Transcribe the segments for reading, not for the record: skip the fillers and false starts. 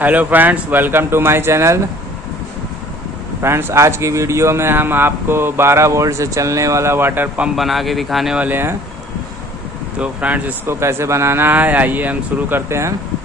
Hello friends, welcome to my channel. Friends, आज की वीडियो में हम आपको 12 वोल्ट से चलने वाला वाटर पंप बना के दिखाने वाले हैं। तो फ्रेंड्स, इसको कैसे बनाना है आइए हम शुरू करते हैं।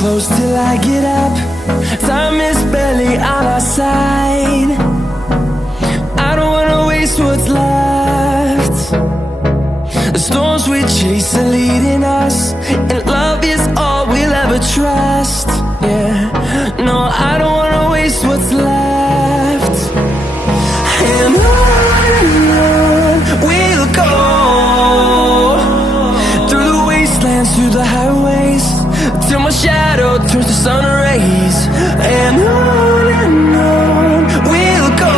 close till I get up. Time is barely on our side. I don't wanna waste what's left. The storms we chase are leading us, and love is all we'll ever trust. Yeah, no, I don't wanna waste what's left. And on we'll go, through the wastelands, through the highways, till my shadow turns to sun rays. And on we'll go,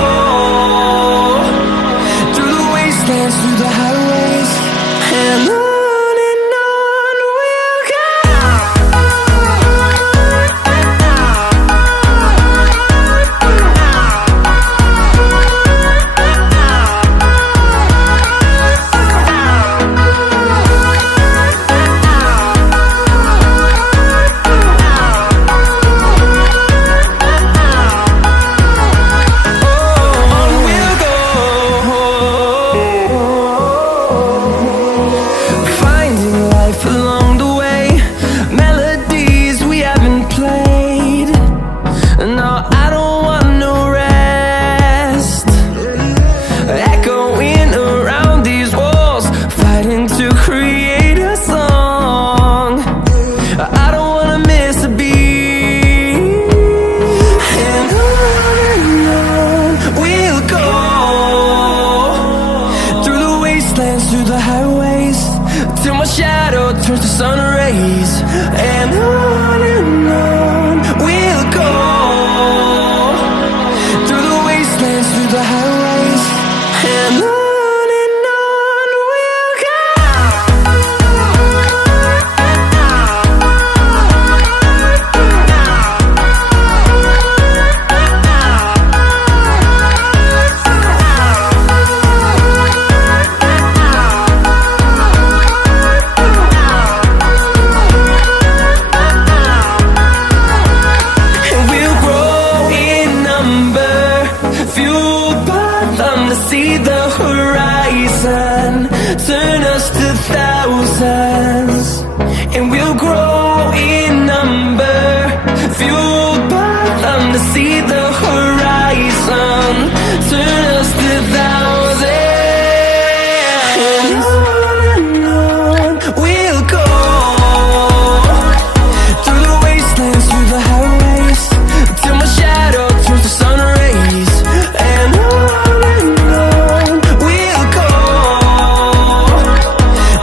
through the wastelands, through the highways, and on we'll go. to see the horizon, turn us to thousands, and we'll grow in number, fueled by them to see the horizon, turn us to thousands, and on we'll go, through the wastelands, through the highways, till my shadow turns to sun rays, and on we'll go,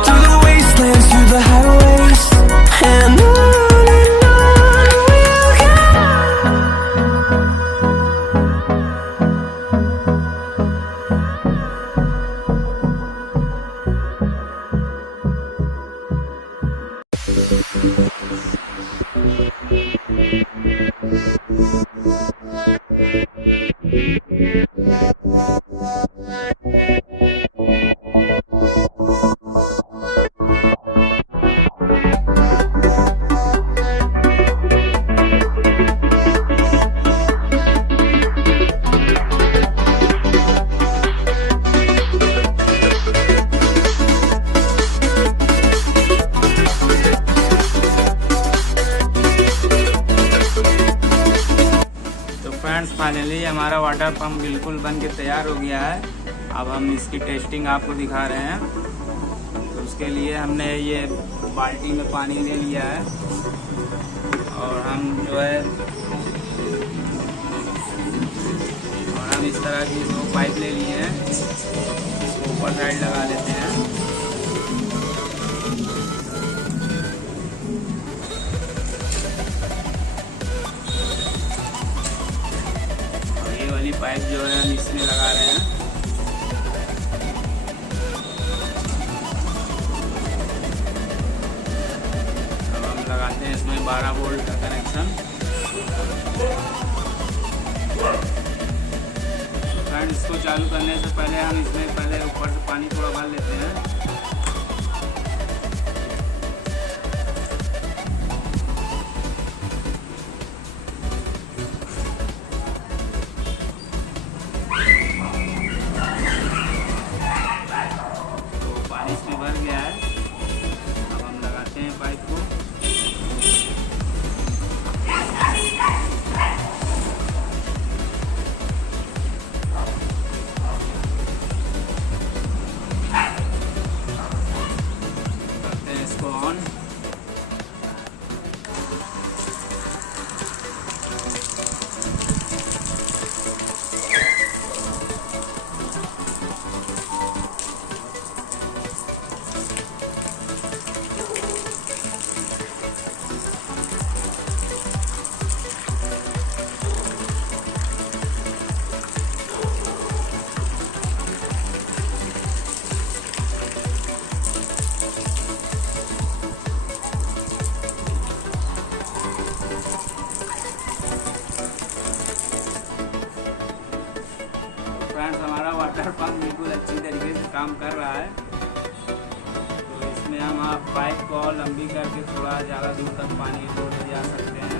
through the wastelands, through the highways, and on we'll go. Friends finally हमारा water pump बिल्कुल बन के तैयार हो गया है। अब हम इसकी टेस्टिंग आपको दिखा रहे हैं। तो उसके लिए हमने ये बाल्टी में पानी ले लिया है और हम जो है इस तरह की दो पाइप ले लिए हैं, इसको ऊपर साइड लगा लेते हैं। वाली पाइप जो है हम इसमें लगा रहे हैं। अब हम लगाते हैं इसमें 12 वोल्ट का कनेक्शन। फ्रेंड इसको चालू करने से पहले हम इसमें ऊपर से पानी थोड़ा भर लेते हैं। भर गया है। अब हम लगाते हैं पाइप को। करते हैं इसको ऑन। फ्रेंड्स हमारा वाटर पंप बिल्कुल अच्छी तरीके से काम कर रहा है। तो इसमें हम आप पाइप को और लंबी करके थोड़ा ज़्यादा दूर तक पानी को ले जा सकते हैं।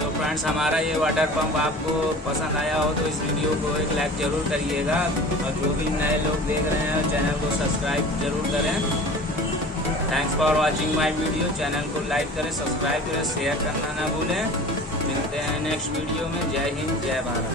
तो फ्रेंड्स हमारा ये वाटर पंप आपको पसंद आया हो तो इस वीडियो को एक लाइक ज़रूर करिएगा, और जो भी नए लोग देख रहे हैं चैनल को सब्सक्राइब जरूर करें। Thanks for watching my video. Channel को लाइक करें, सब्सक्राइब करें, शेयर करना ना भूलें। मिलते हैं नेक्स्ट वीडियो में। जय हिंद, जय भारत।